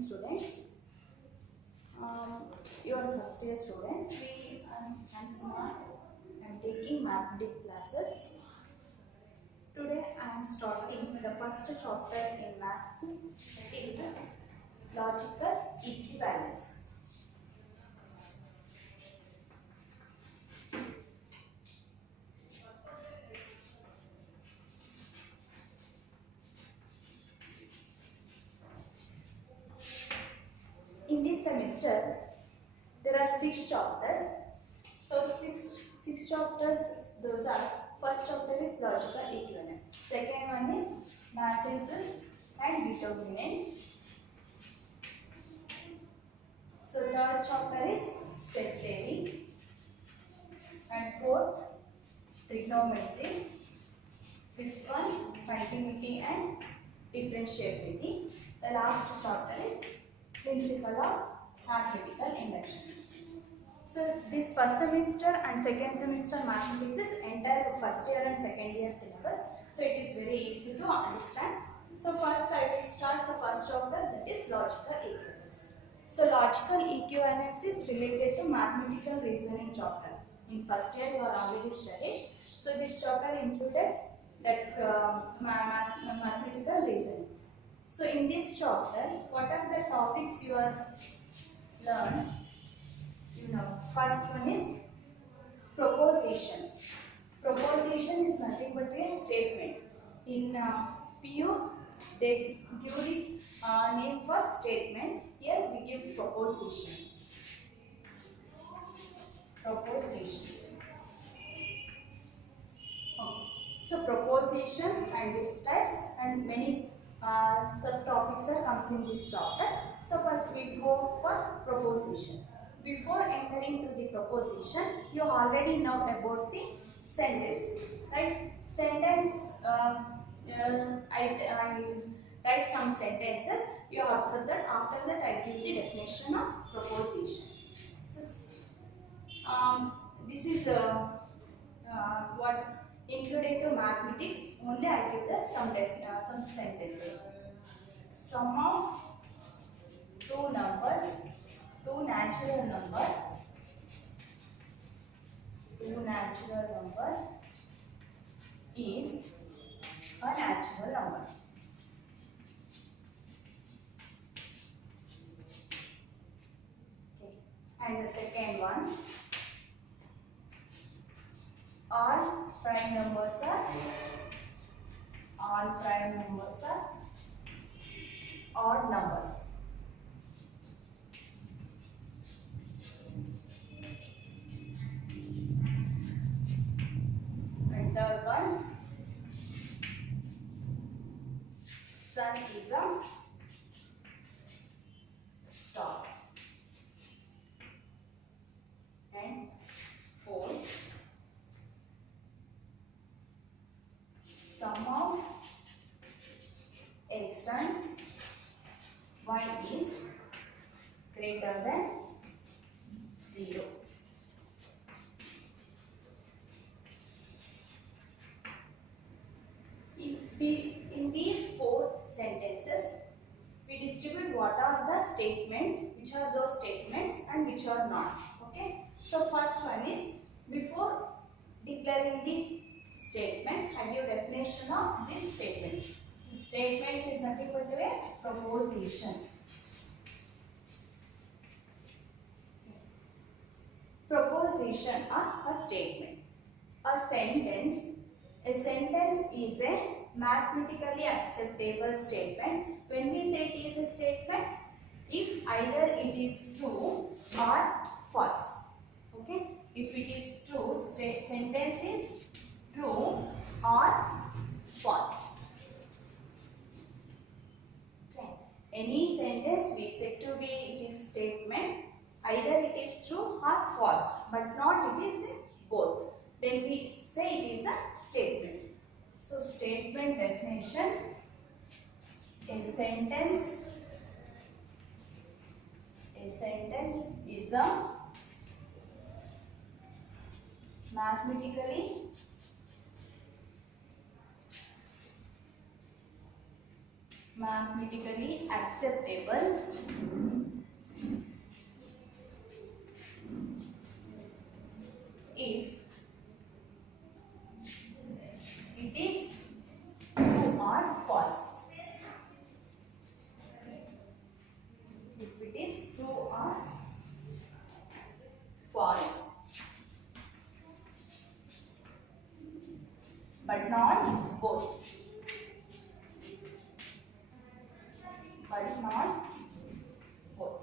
students. You are first year students. I'm Suma. I'm taking mathematics classes. Today I am starting the first chapter in maths. That is logical equivalence. In this semester, there are 6 chapters. So six chapters. Those are: first chapter is logical equivalence. Second one is matrices and determinants. So third chapter is set theory, and fourth trigonometry. Fifth one continuity and differentiability. The last chapter is principle of mathematical induction. So this first semester and second semester mathematics is entire first year and second year syllabus. So it is very easy to understand. So first I will start the first chapter, that is logical equivalence. So logical equivalence is related to mathematical reasoning chapter. In first year you are already studied. So this chapter included that mathematical reasoning. So in this chapter, what are the topics you are learned? First one is propositions. Proposition is nothing but a statement. In PU, they give the name for statement. Here we give propositions. Propositions. Okay. So proposition and its types and many subtopics comes in this chapter. So first we go for proposition. Before entering to the proposition, you already know about the sentence, right? Sentence, I write some sentences. You observe that. After that, I give the definition of proposition. So, this is what included to mathematics. Only I give the some sentences. Sum of two numbers. Two natural number is a natural number. Okay. And the second one, all prime numbers are odd numbers. Third one, sun is a star. And fourth, sum of x and y is greater than 0. In these 4 sentences, we distribute what are the statements, which are those statements and which are not. Okay. So first one is, before declaring this statement, I give definition of this statement. This statement is nothing but a proposition. Proposition or a statement. A sentence is a mathematically acceptable statement. When we say it is a statement, if either it is true or false. Okay? If it is true, sentence is true or false. Okay. Any sentence we said to be it is statement, either it is true or false, but not it is both. Then we say it is a statement. So statement definition: a sentence is a mathematically mathematically acceptable if it is true or false. If it is true or false, but not both. But not both.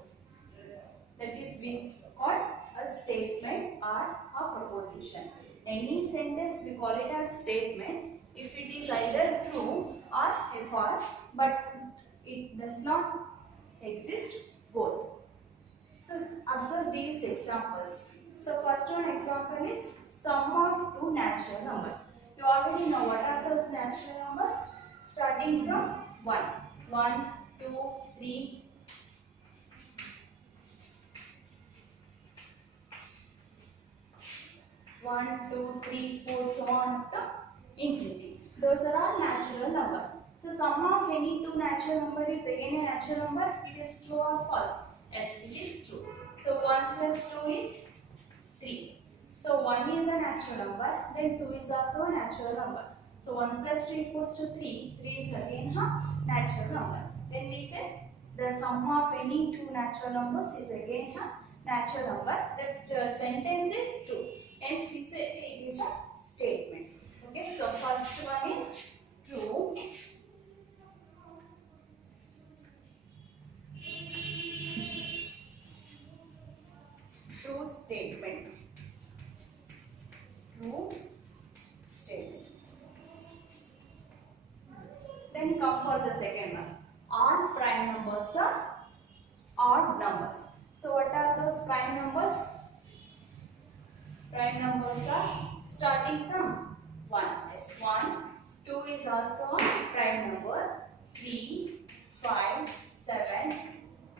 That is we call a statement or a proposition. Any sentence we call it as statement if it is either true or false, but it does not exist both. So observe these examples. So first one example is sum of two natural numbers. You already know what are those natural numbers, starting from 1. 1, 2, 3. 1, 2, 3, 4, so on up to infinity. Those are all natural numbers. So sum of any two natural number is again a natural number. It is true or false? Yes, it is true. So 1 plus 2 is 3. So 1 is a natural number, then 2 is also a natural number. So 1 plus 2 equals to 3. 3 is again a natural number. Then we say the sum of any two natural numbers is again a natural number. The sentence is true. Hence we say it is a statement. Okay, so first one is true. True statement. True statement. Then come for the second one. All prime numbers are odd numbers. So what are those prime numbers? Prime numbers are starting from 1. Yes, 1. 2 is also a prime number. 3, 5, 7,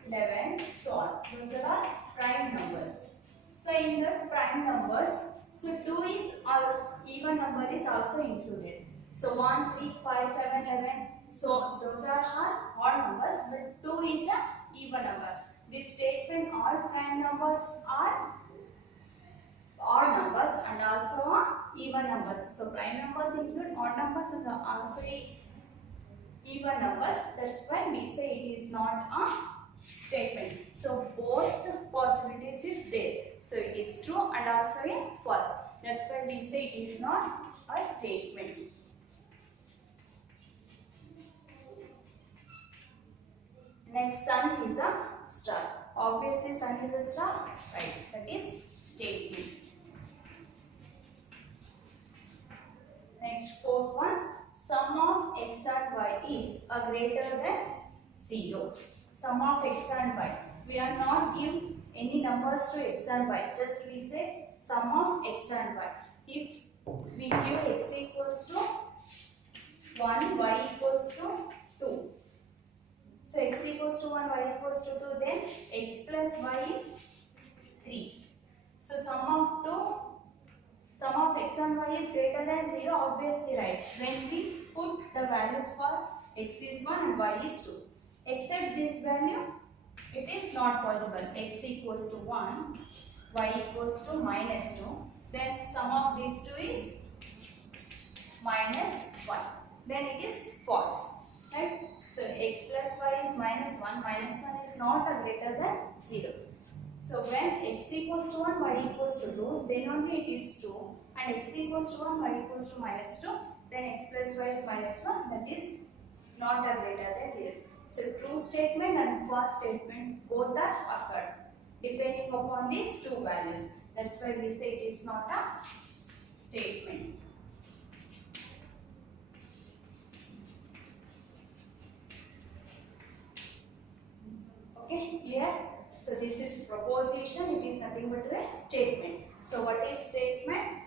11, so on. Those are all prime numbers. So in the prime numbers, so 2 is even number is also included. So 1, 3, 5, 7, 11. So those are all odd numbers, but 2 is a even number. This statement all prime numbers are odd numbers and also even numbers. So prime numbers include odd numbers and also even numbers. That's why we say it is not a statement. So both possibilities is there. So it is true and also a false. That's why we say it is not a statement. Next, sun is a star. Obviously sun is a star, right? That is statement. Next, fourth one, sum of x and y is a greater than 0. Sum of x and y. We are not giving any numbers to x and y. Just we say sum of x and y. If we give x equals to 1, y equals to 2. So x equals to 1, y equals to 2, then x plus y is 3. So sum of x and y is greater than 0, obviously right. When we put the values for x is 1 and y is 2. Except this value, it is not possible. X equals to 1, y equals to minus 2. Then sum of these two is minus 1. Then it is false. Right? So x plus y is minus 1. Minus 1 is not a greater than 0. So when x equals to 1, y equals to 2, then only it is true. And x equals to 1, y equals to minus 2, then x plus y is minus 1, that is not a greater than 0. So true statement and false statement both are occurred depending upon these two values. That's why we say it is not a statement. Okay, clear? So this is proposition, it is nothing but a statement. So what is statement?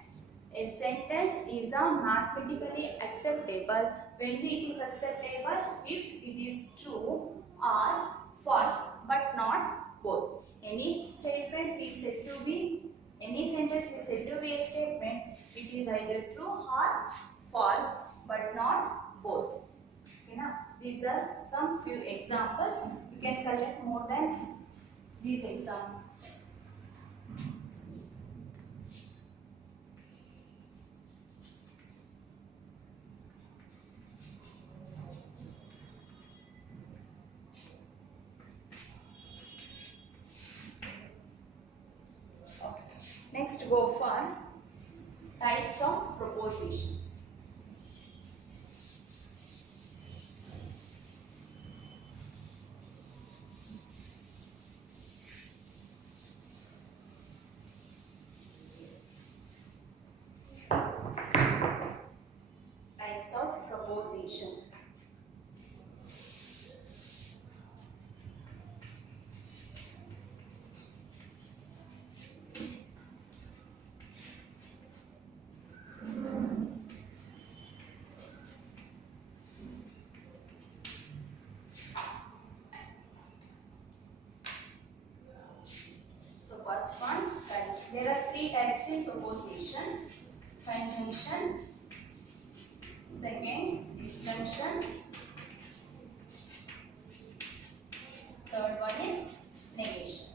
A sentence is a mathematically acceptable when it is acceptable if it is true or false but not both. Any statement is said to be, any sentence is said to be a statement, it is either true or false but not both. Okay, now These are some few examples. You can collect more than these examples. Next, go for types of propositions. Types of propositions. First one, there are three types in proposition: conjunction, second disjunction, third one is negation.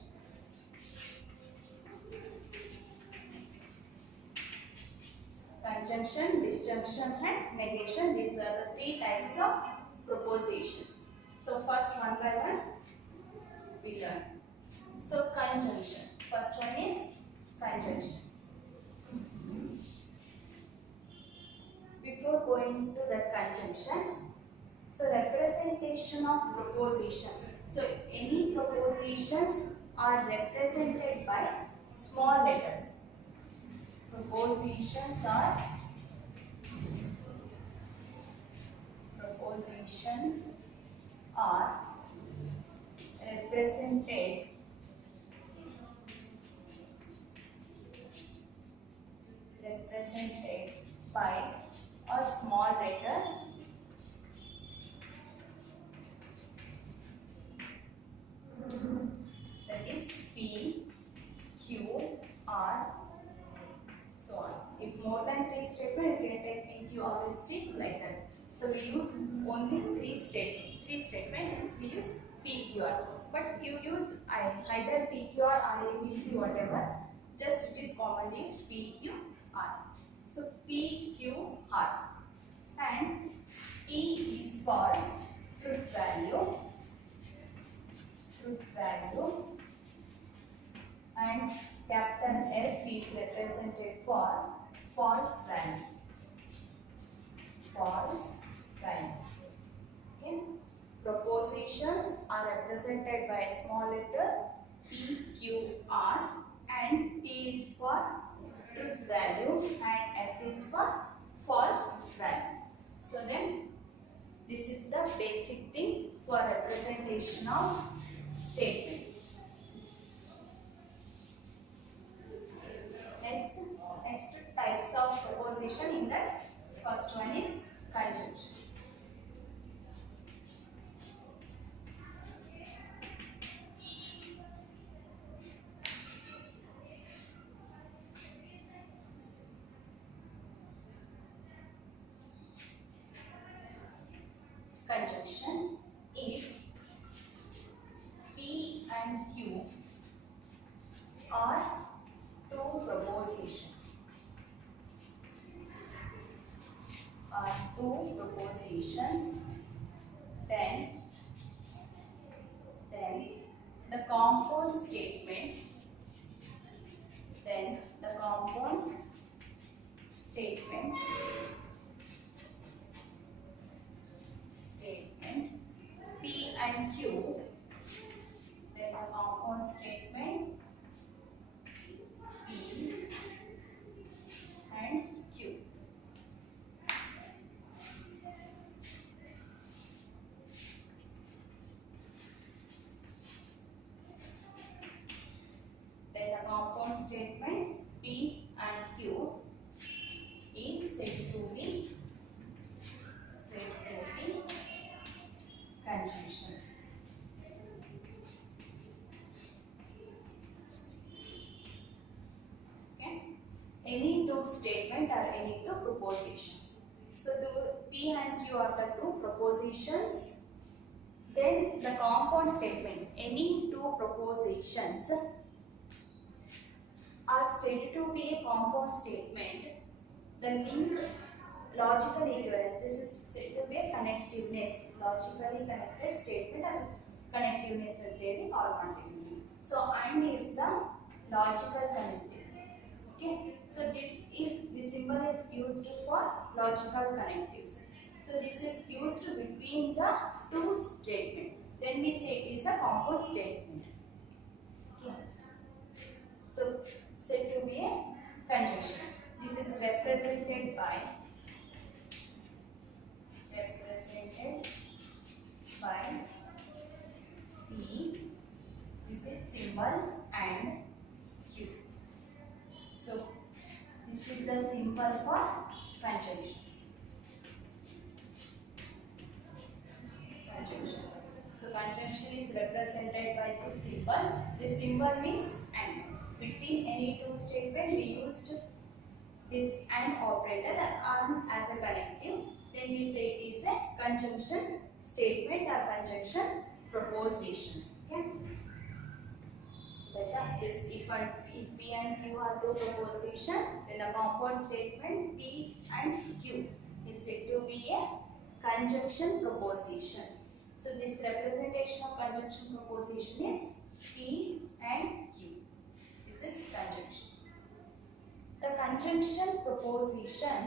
Conjunction, disjunction and negation, these are the three types of propositions. So first, one by one we learn. So conjunction. First one is conjunction. Before going to the conjunction, so representation of proposition. So any propositions are represented by small letters. Propositions are represented by a small letter that is P, Q, R, so on. If more than 3 statements, you can take P, Q, R, S, T like that. So we use only 3 statements, we use P, Q, R. But you use either P, Q, R, A, B, C, whatever. Just it is commonly used P, Q, R. So P, Q, R. And T is for truth value. And capital F is represented for false value. Okay. Propositions are represented by a small letter P, Q, R, and T is for truth value and F is for false value. So then this is the basic thing for representation of statements. Next types of proposition in that first one is conjunction. Conjunction if P and Q are two propositions. Then the compound statement. P and Q. Then the compound statement P and Q. Then the compound statement P and Q is said to be conjunction. Okay. Any two statement or any two propositions. So the P and Q are the two propositions Then the compound statement, any two propositions are said to be a compound statement. The link logical equivalence, this is said to be a connectiveness, logically connected statement and connectiveness ಅಂತೇಳಿ call ಮಾಡ್ತೀವಿ. So and is the logical connectivity. Okay, so this symbol is used for logical connectives. So this is used between the two statements. Then we say it is a compound statement. Okay, so said to be a conjunction. This is represented by P. This is symbol and Q. So this is the symbol for conjunction. So conjunction is represented by this symbol. This symbol means and. Between any two statements, we used this and operator and as a connective. Then we say it is a conjunction statement or conjunction propositions. Okay. This if P and Q are two proposition, then the compound statement P and Q is said to be a conjunction proposition. So this representation of conjunction proposition is P and Q. This is conjunction. The conjunction proposition,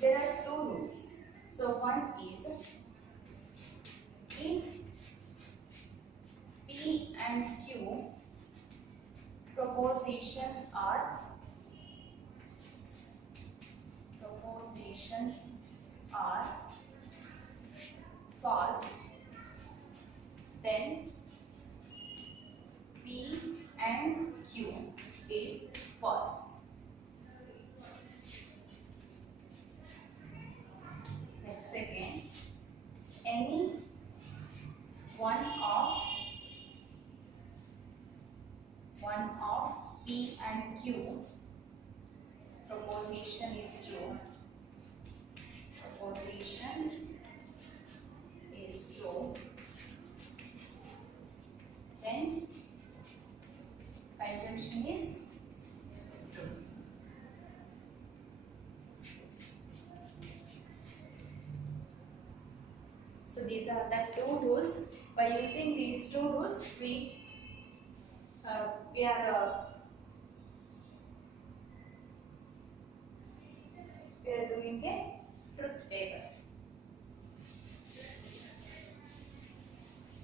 there are two rules. So one is if P and Q propositions are false, then P and Q is false. Next, second, any one of P and Q proposition is true. Proposition is true. Then conjunction is true. So these are the two rules. By using these two rules, we are doing a truth table.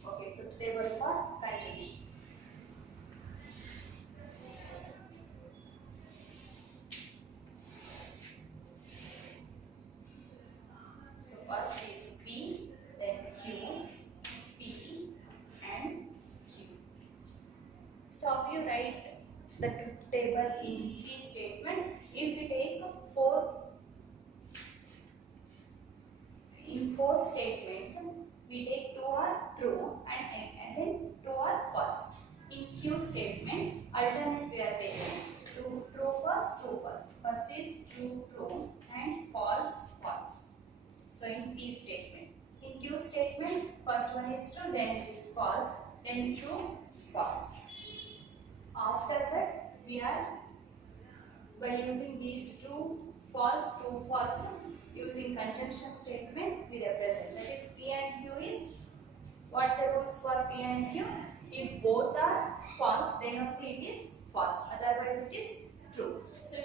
Okay, truth table for conjunction. So first is P, then Q, P and Q. So how you write the truth table in three statement? If we take four statements, we take two are true and then two are false. In Q statement, alternate we are taking true first, true first. First is true and false. So in P statement, in Q statements, first one is true, then it is false, then true, false. After that, we are by using these true, false, using conjunction statement, we represent. That is P and Q is, what the rules for P and Q? If both are false, then only it is false. Otherwise, it is true. So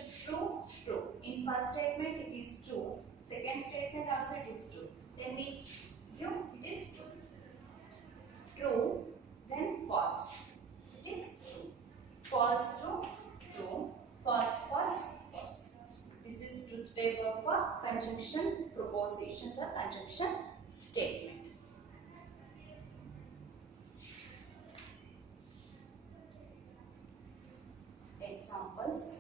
true. In first statement, it is true. Second statement also it is true. Then we Q, it is true. True, then false. It is true. False, true. False. This is truth table for conjunction propositions or conjunction statement. Examples.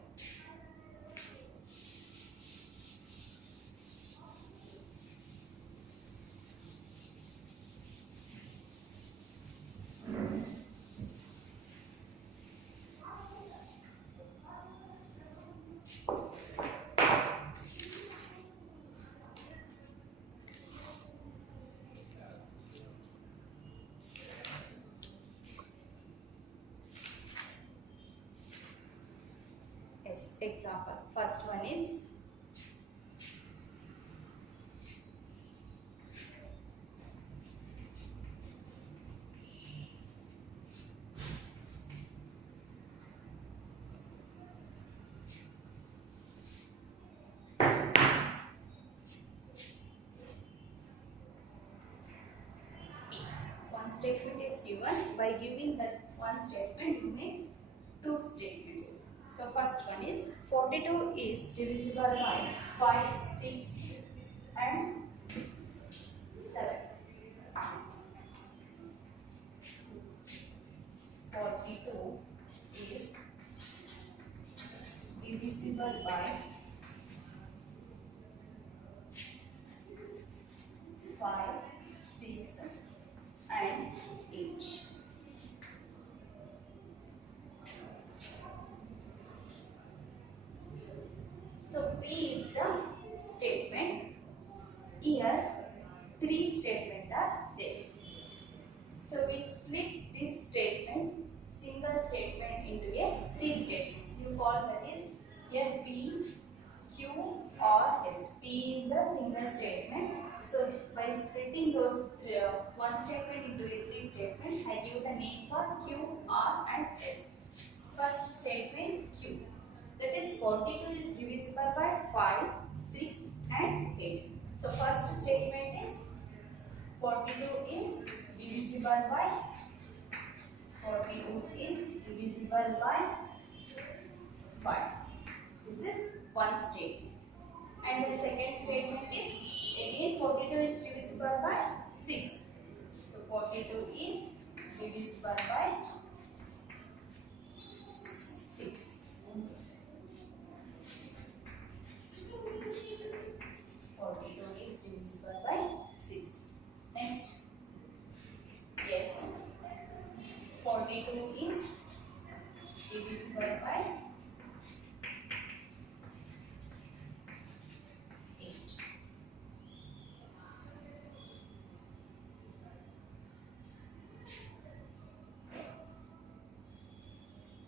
example. First one is one statement is given. By giving that one statement, you make two statements. So first one is 42 is divisible by 5, 6 and 7. 42 is divisible by 5, 6 and 8. So P is the statement. Here three statements are there. So we split this statement, single statement, into a three statement. You call that is here P, Q or S. P is the single statement. So by splitting those one statement into a three statement, I give the name for Q, R and S. First statement Q. That is 42 is divisible by 5, 6 and 8. So first statement is 42 is divisible by 5. This is one statement. And the second statement is again 42 is divisible by 6. So 42 is divisible by 6. 42 is divisible by 6. Next, yes, 42 is divisible by